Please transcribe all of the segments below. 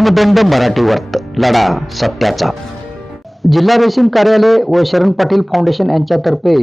दंड मराठी वर्त लढा सत्याचा. जिल्हा रेशीम कार्यालय व शरण पाटील फाउंडेशन यांच्यातर्फे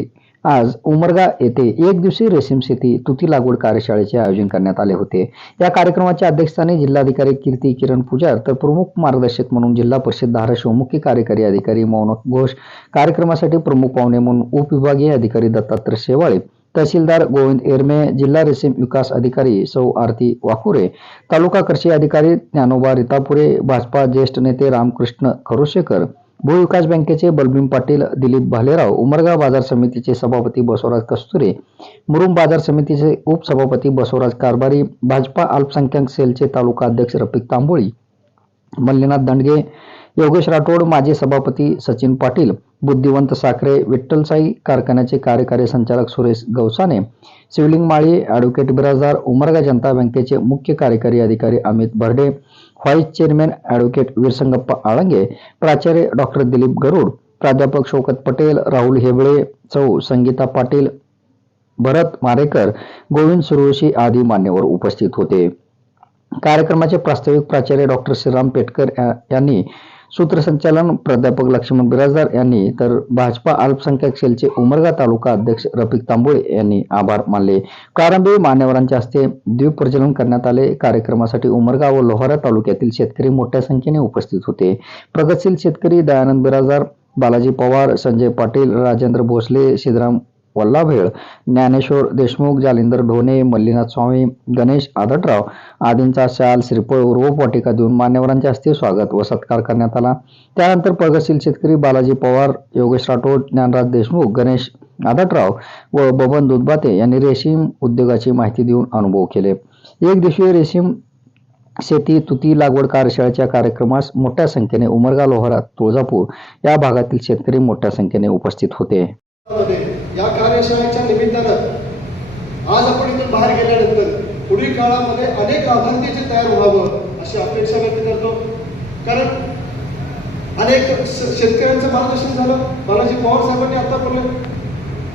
आज उमरगा येथे एक दिवसीय रेशीम शेती तुती लागवड कार्यशाळेचे आयोजन करण्यात आले होते. या कार्यक्रमाच्या अध्यक्षस्थानी जिल्हाधिकारी कीर्ती किरण पुजार तर प्रमुख मार्गदर्शक म्हणून जिल्हा परिषद धाराशिव मुख्य कार्यकारी अधिकारी मौन घोष कार्यक्रमासाठी प्रमुख पाहुणे म्हणून उपविभागीय अधिकारी दत्तात्रय शेवाळे तहसीलदार गोविंद एरमे जिल्हा रेशीम विकास अधिकारी सौ आरती वाकुरे तालुका कृषी अधिकारी ज्ञानोबा रितापुरे भाजपा ज्येष्ठ नेते रामकृष्ण खरोशेकर भूविकास बँकेचे बलबीम पाटील दिलीप भालेराव उमरगा बाजार समितीचे सभापती बसवराज कस्तुरे मुरुम बाजार समितीचे उपसभापती बसवराज कारभारी भाजपा अल्पसंख्याक सेलचे तालुका अध्यक्ष रफिक तांबोळी मल्लीनाथ दंडगे योगेश राठोड माजी सभापती सचिन पाटील बुद्धिवंत साखरे विठ्ठलसाई कारखान्याचे कार्यकारी संचालक सुरेश गवसाने शिवलिंग माळी ॲडव्होकेट बिराजदार उमरगा जनता बँकेचे मुख्य कार्यकारी अधिकारी Amit Barde vice chairman advocate Veersangappa Alange प्राचार्य डॉक्टर दिलीप गरुड प्राध्यापक शौकत पटेल राहुल हेबळे चौ संगीता पाटील भरत मारेकर गोविंद सुरवशी आदी मान्यवर उपस्थित होते. कार्यक्रमाचे प्रास्ताविक प्राचार्य डॉक्टर श्रीराम पेटकर या- यांनी सूत्रसंचालन प्राध्यापक लक्ष्मण बिराजदार यांनी तर भाजपा अल्पसंख्याक सेलचे उमरगा तालुका अध्यक्ष रफिक तांबोळे यांनी आभार मानले. प्रारंभी मान्यवरांच्या हस्ते द्वीप प्रज्वलन करण्यात आले. कार्यक्रमासाठी उमरगा व लोहारा तालुक्यातील शेतकरी मोठ्या संख्येने उपस्थित होते. प्रगतशील शेतकरी दयानंद बिराजदार बालाजी पवार संजय पाटील राजेंद्र भोसले सिद्धराम वल्लाभेळ ज्ञानेश्वर देशमुख जालिंदर ढोणे मल्लीनाथ स्वामी गणेश आदटराव आदींचा शाल श्रीफळ रोपवाटिका देऊन मान्यवरांच्या हस्ते स्वागत व सत्कार करण्यात आला. त्यानंतर प्रगतशील शेतकरी बालाजी पवार योगेश राठोड ज्ञानराज देशमुख गणेश आदटराव व बबन दुधबाते यांनी रेशीम उद्योगाची माहिती देऊन अनुभव केले. एक दिवसीय रेशीम शेती तुती लागवड कार्यशाळेच्या कार्यक्रमास मोठ्या संख्येने उमरगा लोहारा तुळजापूर या भागातील शेतकरी मोठ्या संख्येने उपस्थित होते. या कार्यशाळेच्या निमित्तानं आज आपण इथून बाहेर गेल्यानंतर पुढील काळामध्ये अनेक लाभार्थी जे तयार व्हावं अशी अपेक्षा व्यक्त करतो. कारण अनेक शेतकऱ्यांचं मार्गदर्शन झालं. बालाजी पवार साहेबांनी आता बोलले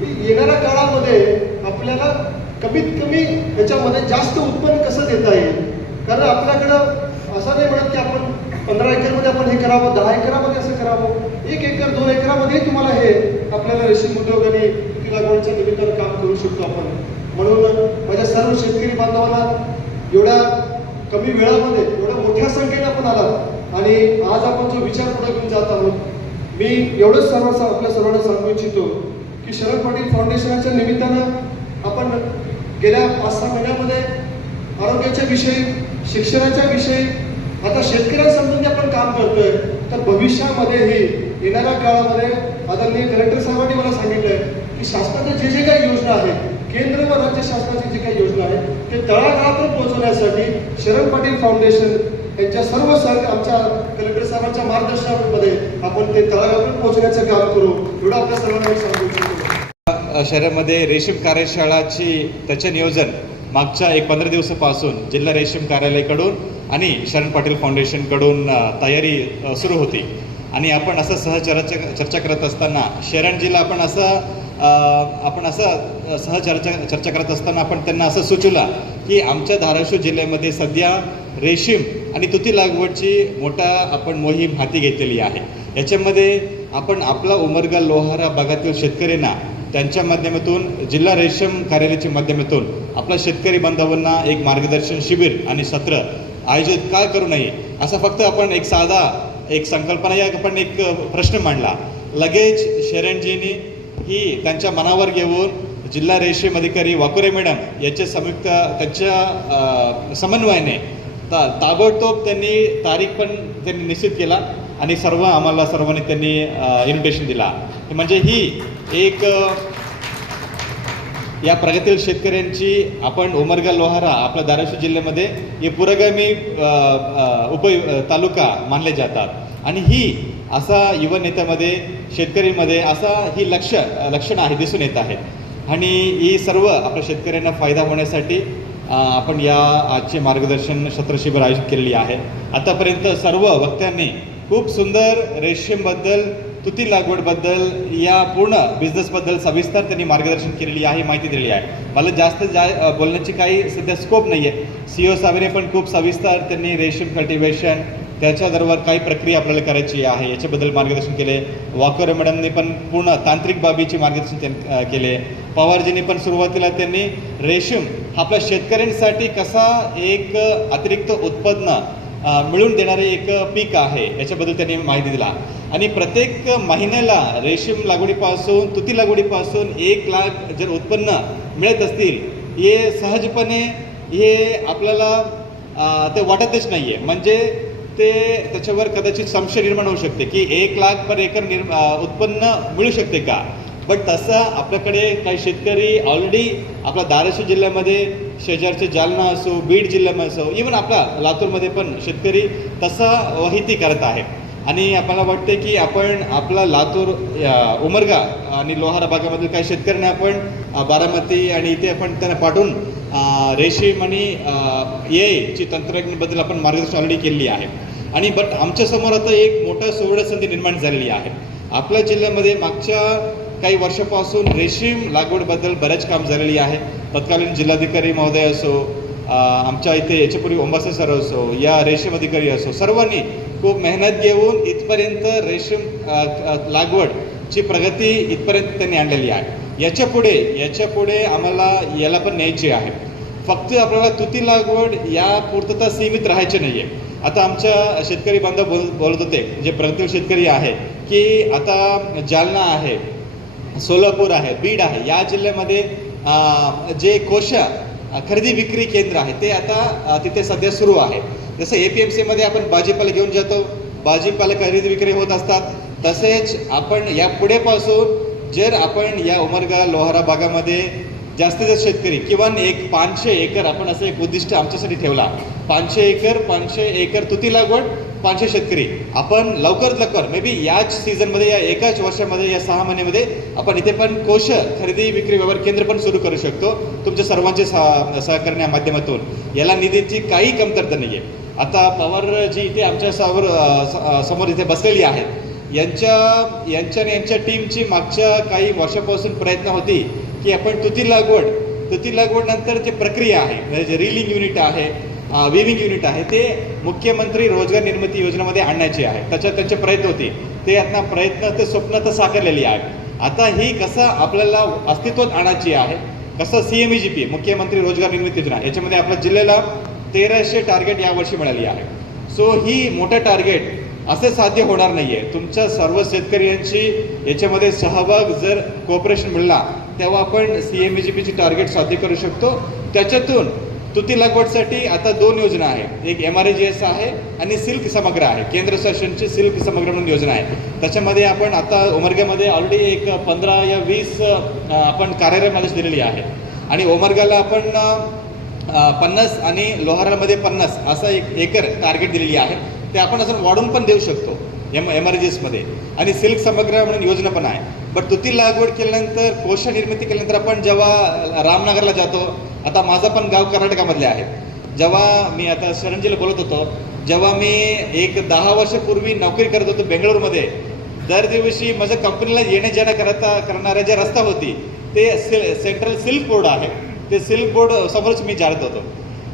की येणाऱ्या काळामध्ये आपल्याला कमीत कमी याच्यामध्ये जास्त उत्पन्न कसं देता येईल? कारण आपल्याकडं असं नाही म्हणत की आपण पंधरा एकरमध्ये आपण हे करावं दहा एकरामध्ये असं करावं. एक एकर दोन एकरामध्ये तुम्हाला हे आपल्याला रेशीम उद्योगाने शेती लागवडीच्या निमित्तानं काम करू शकतो आपण. म्हणून माझ्या सर्व शेतकरी बांधवांना एवढ्या कमी वेळामध्ये एवढ्या मोठ्या संख्येने आपण आलात आणि आज आपण जो विचार पुढे घेऊन जात आहोत मी एवढंच सर्व आपल्या सर्वांना सांगू इच्छितो की शरद पाटील फाउंडेशनच्या निमित्तानं आपण गेल्या पाच सहा महिन्यामध्ये आरोग्याच्या विषयी शिक्षणाच्या विषयी आता शेतकऱ्यांना समजून जे आपण काम करतोय तर भविष्यामध्येही येणाऱ्या काळामध्ये आदरणीय कलेक्टर साहेबांनी मला सांगितलंय की शासनाच्या जे जे काही योजना आहेत केंद्र व राज्य शासनाची जी काही योजना आहे ते तळागाळापर्यंत पोहोचवण्यासाठी शरद पाटील फाउंडेशन यांच्या सर्व सर आमच्या कलेक्टर साहेबांच्या मार्गदर्शनामध्ये आपण ते तळागाळापर्यंत पोहोचण्याचं काम करू. एवढं आपल्या सर्वांना सांगू इच्छितो. शहरामध्ये रेशीम कार्यशाळाची त्याचे नियोजन मागच्या एक पंधरा दिवसापासून जिल्हा रेशीम कार्यालयाकडून आणि शरण पाटील फाउंडेशनकडून तयारी सुरू होती. आणि आपण असं सहचर्चा चर्चा करत असताना शरणजीला आपण असं आपण असं सहचर्चा चर्चा करत असताना आपण त्यांना असं सुचवलं की आमच्या धाराशिव जिल्ह्यामध्ये सध्या रेशीम आणि तुती लागवडची मोठा आपण मोहीम हाती घेतलेली आहे. याच्यामध्ये आपण आपला उमरगा लोहारा भागातील शेतकऱ्यांना त्यांच्या माध्यमातून जिल्हा रेशीम कार्यालयाच्या माध्यमातून आपल्या शेतकरी बांधवांना एक मार्गदर्शन शिबिर आणि सत्र आयोजित काय करू नये असा फक्त आपण एक साधा एक संकल्पना या आपण एक प्रश्न मांडला. लगेच शरणजीनी ही त्यांच्या मनावर घेऊन जिल्हा रेशीम अधिकारी वाकुरे मॅडम याचे संयुक्त त्यांच्या समन्वयाने ता ताबडतोब त्यांनी तारीख पण त्यांनी निश्चित केला आणि सर्व आम्हाला सर्वांनी त्यांनी इन्व्हिटेशन दिला. म्हणजे ही एक या प्रगतील शेतकऱ्यांची आपण उमरगा लोहारा आपल्या धाराशिव जिल्ह्यामध्ये हे पुरोगामी उप तालुका मानले जातात. आणि ही असा युवा नेत्यामध्ये शेतकरीमध्ये असा ही लक्ष लक्षणं आहे दिसून येत आहेत. आणि ही सर्व आपल्या शेतकऱ्यांना फायदा होण्यासाठी आपण या आजचे मार्गदर्शन सत्रशिबिर आयोजित केलेली आहे. आतापर्यंत सर्व वक्त्यांनी खूप सुंदर रेशीमबद्दल तुती लागवडबद्दल या पूर्ण बिझनेसबद्दल सविस्तर त्यांनी मार्गदर्शन केलेली आहे माहिती दिलेली आहे. मला जास्त जा बोलण्याची काही सध्या स्कोप नाही आहे सी ओ साहेबांनी पण खूप सविस्तर त्यांनी रेशीम कल्टिवेशन त्याच्याबरोबर काही प्रक्रिया आपल्याला करायची आहे याच्याबद्दल मार्गदर्शन केले. वाकोरे मॅडमने पण पूर्ण तांत्रिक बाबीचे मार्गदर्शन केले. पवारजींनी पण सुरुवातीला त्यांनी रेशीम आपल्या शेतकऱ्यांसाठी कसा एक अतिरिक्त उत्पन्न मिळून मिळवून देणारे एक पीक आहे याच्याबद्दल त्यांनी माहिती दिला. आणि प्रत्येक महिन्याला रेशीम लागवडीपासून तुती लागवडीपासून एक लाख जर उत्पन्न मिळत असतील हे सहजपणे हे आपल्याला ते वाटतच नाही आहे म्हणजे ते त्याच्यावर कदाचित संशय निर्माण होऊ शकते की एक लाख पर एकर निर् उत्पन्न मिळू शकते का? बट तसं आपल्याकडे काही शेतकरी ऑलरेडी आपल्या धाराशिव जिल्ह्यामध्ये शेजारचे जालना असो बीड जिल्ह्यामध्ये असो इवन आपला लातूरमध्ये पण शेतकरी तसा वहिती करत आहे आणि आपल्याला वाटते की आपण आपला लातूर या, उमरगा आणि लोहारा भागामधील काही शेतकऱ्यांना आपण बारामती आणि इथे आपण त्यांना पाठवून रेशीम आणि ए ची तंत्रज्ञानाबद्दल आपण मार्गदर्शन ऑलरेडी केलेली आहे. आणि बट आमच्यासमोर आता एक मोठा सुवर्ण संधी निर्माण झालेली आहे. आपल्या जिल्ह्यामध्ये मागच्या काही वर्षापासून रेशीम लागवडबद्दल बरेच काम झालेली आहे. तत्कालीन जिल्हाधिकारी महोदय असो आमच्या इथे याच्यापूर्वी ओंबासे सर असो या रेशीम अधिकारी असो सर्वांनी खूप मेहनत घेऊन इथपर्यंत रेशीम लागवडची प्रगती इथपर्यंत त्यांनी आणलेली आहे. याच्यापुढे याच्यापुढे आम्हाला याला पण न्यायची आहे. फक्त आपल्याला तुती लागवड या पूर्तता सीमित राहायचे नाही आहे आता आमच्या शेतकरी बांधव बोल बोलत होते जे प्रगती शेतकरी आहे की आता जालना आहे सोलापूर आहे बीड आहे या जिल्ह्यामध्ये जे कोश खरेदी विक्री केंद्र आहे ते आता तिथे सध्या सुरू आहे. जसं ए पी एम सीमध्ये आपण भाजीपाला घेऊन जातो भाजीपाला खरेदी विक्री होत असतात तसेच आपण या पुढेपासून जर आपण या उमरगा लोहारा भागामध्ये जास्तीत जास्त शेतकरी किमान एक पाचशे एकर आपण असं एक उद्दिष्ट आमच्यासाठी ठेवला. पाचशे एकर पाचशे एकर तुती लागवड पाचशे शेतकरी. आपण लवकरात लवकर मे बी याच सीझनमध्ये या एकाच वर्षामध्ये या सहा महिन्यामध्ये आपण इथे पण कोश खरेदी विक्री व्यवहार केंद्र पण सुरू करू शकतो तुमच्या सर्वांचे सह सहकार्या माध्यमातून. याला निधीची काही कमतरता नाही आहे आता पवार जी इथे आमच्यासमोर स- समोर इथे बसलेली आहेत. यांच्या यांच्या आणि यांच्या टीमची मागच्या काही वर्षापासून प्रयत्न होती की आपण तुती लागवड तुती लागवडनंतर जे प्रक्रिया आहे. म्हणजे जे रिलिंग युनिट आहे विविंग युनिट आहे ते मुख्यमंत्री रोजगार निर्मिती योजनेमध्ये आणण्याचे आहे. त्याच्यात त्यांचे प्रयत्न होते. ते आता प्रयत्न ते स्वप्न तर साकारलेली आहे. आता ही कसं आपल्याला अस्तित्वात आणायची आहे? कसं सी एम जी पी मुख्यमंत्री रोजगार निर्मिती योजना याच्यामध्ये आपल्या जिल्ह्याला तेराशे टार्गेट यावर्षी मिळाली आहे. सो ही मोठं टार्गेट असं साध्य होणार नाहीये. तुमच्या सर्व शेतकऱ्यांची याच्यामध्ये सहभाग जर कोऑपरेशन मिळला तेव्हा आपण सी एम जी पीची टार्गेट साध्य करू शकतो. त्याच्यातून तुती लागवडसाठी आता दोन योजना आहे एक एम आर जी एस आहे आणि सिल्क समग्र आहे. केंद्र शासनची सिल्क समग्र म्हणून योजना आहे. त्याच्यामध्ये आपण आता उमरग्यामध्ये ऑलरेडी एक पंधरा या वीस आपण कार्यरत आदेश दिलेली आहे. आणि उमरगाला आपण पन्नास आणि लोहारामध्ये पन्नास असं एक एकर टार्गेट दिलेली आहे. ते आपण अजून वाढून पण देऊ शकतो एम एम आणि सिल्क समग्र म्हणून योजना पण आहे. बट तुती लागवड केल्यानंतर कोश निर्मिती केल्यानंतर आपण जेव्हा रामनगरला जातो आता माझं पण गाव कर्नाटकामधले आहे. जेव्हा मी आता शरणजीला बोलत होतो जेव्हा मी एक दहा वर्षापूर्वी नोकरी करत होतो बेंगळूरमध्ये दर दिवशी माझ्या कंपनीला येणे जाण्या करता करणाऱ्या ज्या रस्ता होती ते सिल सेंट्रल सिल्क बोर्ड आहे. ते सिल्क बोर्ड समोरच मी जाणत होतो.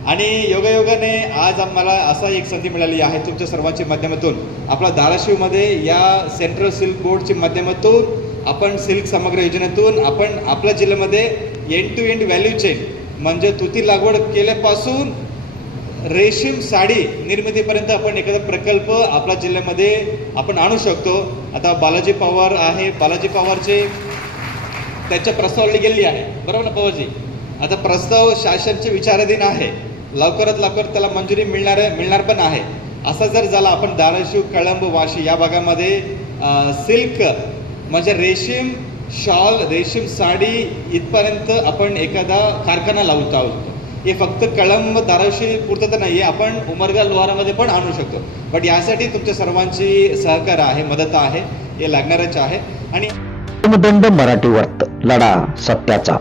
आणि योगायोगाने आज आम्हाला असा एक संधी मिळाली आहे तुमच्या सर्वांच्या माध्यमातून. आपला धाराशिवमध्ये या सेंट्रल सिल्क बोर्डच्या माध्यमातून आपण सिल्क समग्र योजनेतून आपण आपल्या जिल्ह्यामध्ये end to end value chain म्हणजे तुती लागवड केल्यापासून रेशीम साडी निर्मितीपर्यंत आपण एखादा प्रकल्प आपल्या जिल्ह्यामध्ये आपण आणू शकतो. आता बालाजी पवार आहे. बालाजी पवारचे त्याच्या प्रस्तावली गेलेली आहे. बरोबर ना पवारजी? आता प्रस्ताव शासनचे विचाराधीन आहे. लवकरात लवकर त्याला मंजुरी मिळणार मिळणार पण आहे. असा जर झाला आपण धाराशिव कळंब वाशी या भागामध्ये सिल्क म्हणजे रेशीम शॉल रेशीम साडी इथपर्यंत आपण एखादा कारखाना लावत आहोत हे फक्त कळंब धाराशिव पुरतं तर नाही आहे आपण उमरगा लोहारामध्ये पण आणू शकतो. बट यासाठी तुमच्या सर्वांची सहकार आहे मदत आहे हे लागणारच आहे. आणि मराठी वर्त लढा सत्याचा.